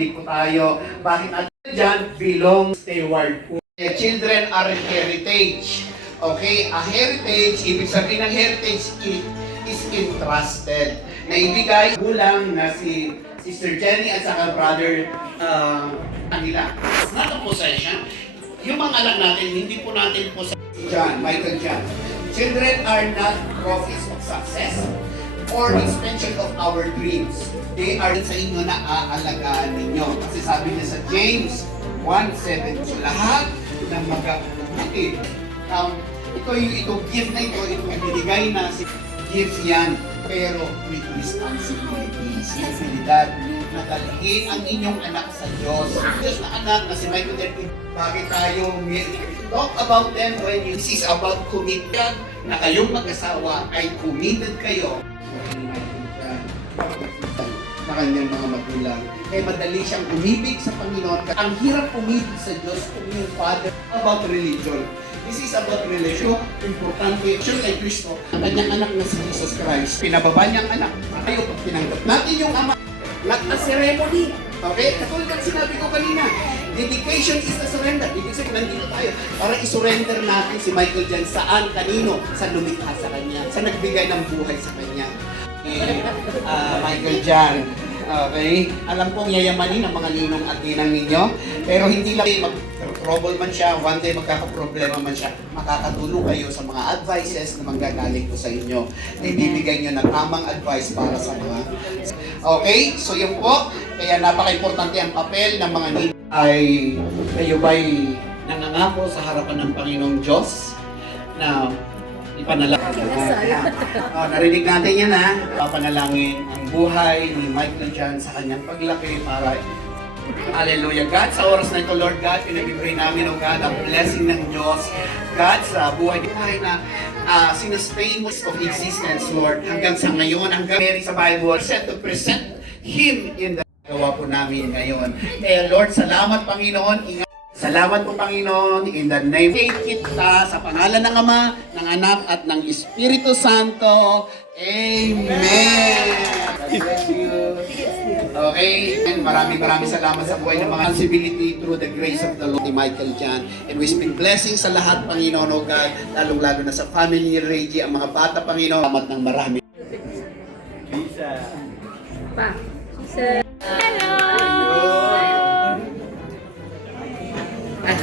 makinig po tayo. Bakit natin dyan? Belong steward. Children are heritage. Okay? A heritage, ibig sabihin ng heritage is entrusted. Na gulang na si Sister Jenny at saka brother kanila. It's not a possession. Yung mga anak natin, hindi po natin possession. Michael John. Children are not trophies of success or extension of our dreams. They are sa inyo na aalagaan ninyo. Kasi sabi niya sa James 1:7, so lahat ng magkakapatid, itong gift na ito binigay na si gifts yan, pero with responsibilidad na dalhin ang inyong anak sa Diyos. Diyos na anak na si Michael John, bakit tayo talk about them when this is about commitment na kayong mag-asawa ay committed kayo na kanyang mga magulang. Eh madali siyang umibig sa Panginoon. Ang hirap umibig sa Diyos kung yung Father about religion. This is about religion. Importante, siya kay Kristo, ang kanyang anak na si Jesus Christ. Pinababa niyang anak. Tayo, pag tinanggap natin yung ama, not a ceremony. Okay? Katulad ng sinabi ko kanina, dedication is a surrender. Ibig sabihin, nandito tayo para isurrender natin si Michael John saan, kanino, sa lumikha sa kanya, sa nagbigay ng buhay sa kanya. Michael John. Okay? Alam kong yayamanin ang mga ninong at ninang ninyo, pero hindi lang mag-trouble man siya, one day magkakaproblema man siya, makakatulong kayo sa mga advices na manggagaling ko sa inyo. Na ibibigay nyo ng tamang advice para sa mga... Okay? So yun po, kaya napaka-importante ang papel ng mga ninong ay kayo ba'y nangangako sa harapan ng Panginoong Diyos na ipanalangin. Narinig natin yan ha. Papanalangin ang buhay ni Michael John sa kanyang paglaki para hallelujah. God, sa oras na ito, Lord God, pinag-pray namin, O God, ang blessing ng Diyos. God, sa buhay na sinustain mo of existence, Lord, hanggang sa ngayon, hanggang Mary sa Bible, set to present Him in the gawa po namin ngayon. Kaya Lord, salamat Panginoon. Salamat po Panginoon, in the name of kita, sa pangalan ng Ama, ng Anak, at ng Espiritu Santo. Amen! God bless you. Okay, and maraming salamat sa buhay ng mga responsibility through the grace of the Lord ni Michael John. And we speak blessings sa lahat, Panginoon, O God, lalong-lalo na sa family ni Reggie, ang mga bata, Panginoon. Salamat ng marami. Pa. Hello! One,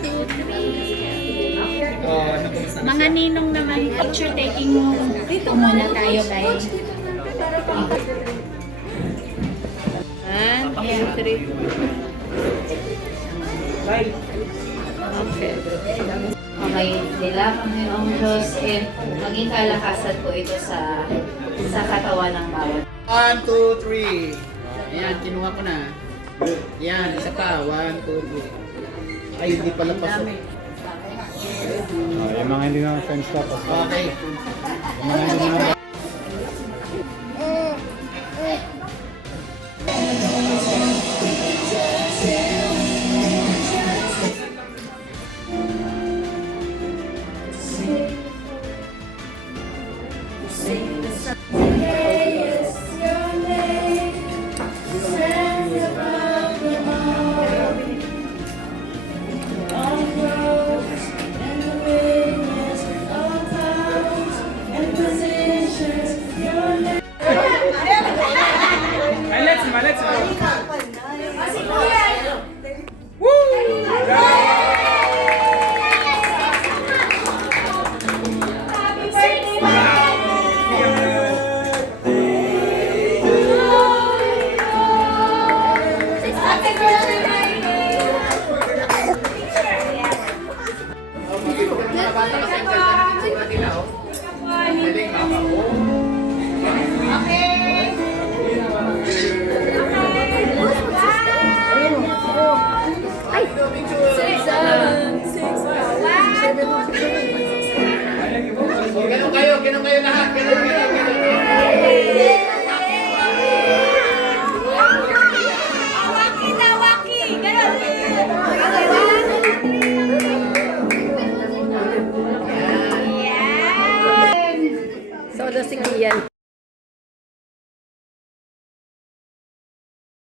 two, three. Mga ninong naman, picture taking mo muna tayo guys. One, two, three. Okay. Okay, nila Panginoong Diyos, and maging kalakasan po ito sa katawan ng bawat. 1, 2, 3. Ayan, kinuha ko na. Yan, isa pa. 1, 2, 3. Ay, hindi pala pasok. Yung mga hindi na friends ka pa. Okay. Yung mga hindi na Ganun kayo lahat. Ganun. Solo si Kian.